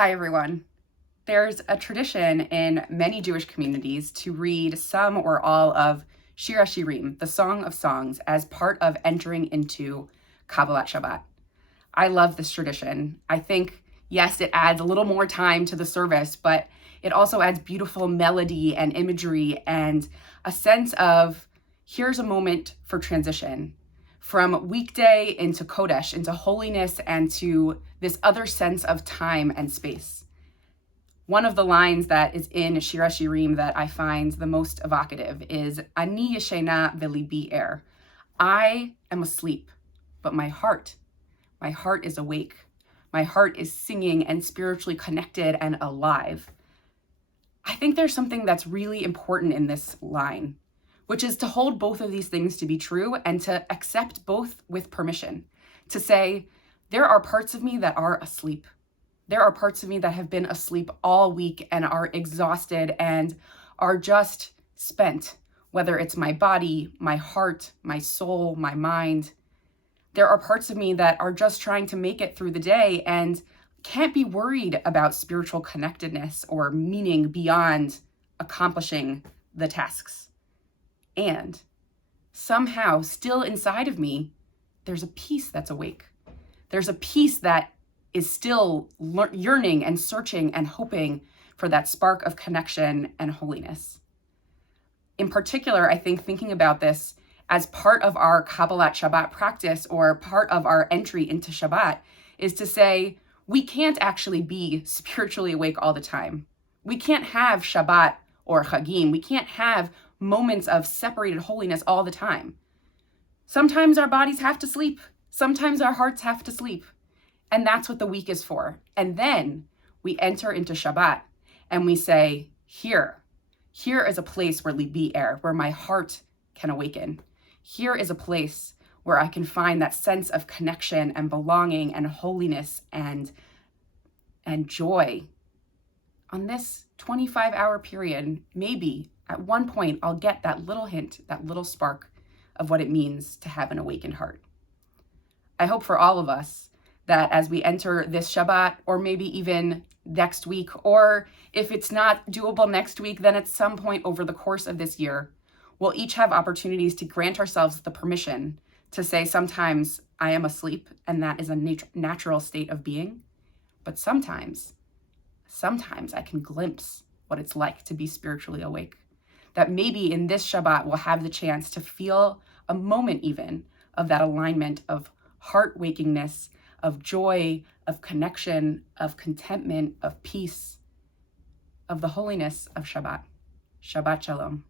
Hi, everyone. There's a tradition in many Jewish communities to read some or all of Shir HaShirim, the Song of Songs, as part of entering into Kabbalat Shabbat. I love this tradition. I think, yes, it adds a little more time to the service, but it also adds beautiful melody and imagery and a sense of here's a moment for transition from weekday into Kodesh, into holiness, and to this other sense of time and space. One of the lines that is in Shir HaShirim that I find the most evocative is Ani yeshena v'libi er. I am asleep, but my heart is awake. My heart is singing and spiritually connected and alive. I think there's something that's really important in this line, which is to hold both of these things to be true and to accept both with permission. To say, there are parts of me that are asleep. There are parts of me that have been asleep all week and are exhausted and are just spent, whether it's my body, my heart, my soul, my mind. There are parts of me that are just trying to make it through the day and can't be worried about spiritual connectedness or meaning beyond accomplishing the tasks. And somehow, still inside of me, there's a piece that's awake. There's a piece that is still yearning and searching and hoping for that spark of connection and holiness. In particular, I think thinking about this as part of our Kabbalat Shabbat practice or part of our entry into Shabbat is to say, we can't actually be spiritually awake all the time. We can't have Shabbat or Chagim. We can't have moments of separated holiness all the time. Sometimes our bodies have to sleep. Sometimes our hearts have to sleep. And that's what the week is for. And then we enter into Shabbat and we say, here is a place where libi er, where my heart can awaken. Here is a place where I can find that sense of connection and belonging and holiness and joy. On this 25-hour period, maybe at one point I'll get that little hint, that little spark of what it means to have an awakened heart. I hope for all of us that as we enter this Shabbat, or maybe even next week, or if it's not doable next week, then at some point over the course of this year, we'll each have opportunities to grant ourselves the permission to say sometimes I am asleep and that is a natural state of being, but sometimes I can glimpse what it's like to be spiritually awake. That maybe in this Shabbat, we'll have the chance to feel a moment even of that alignment of heart wakingness, of joy, of connection, of contentment, of peace, of the holiness of Shabbat. Shabbat Shalom.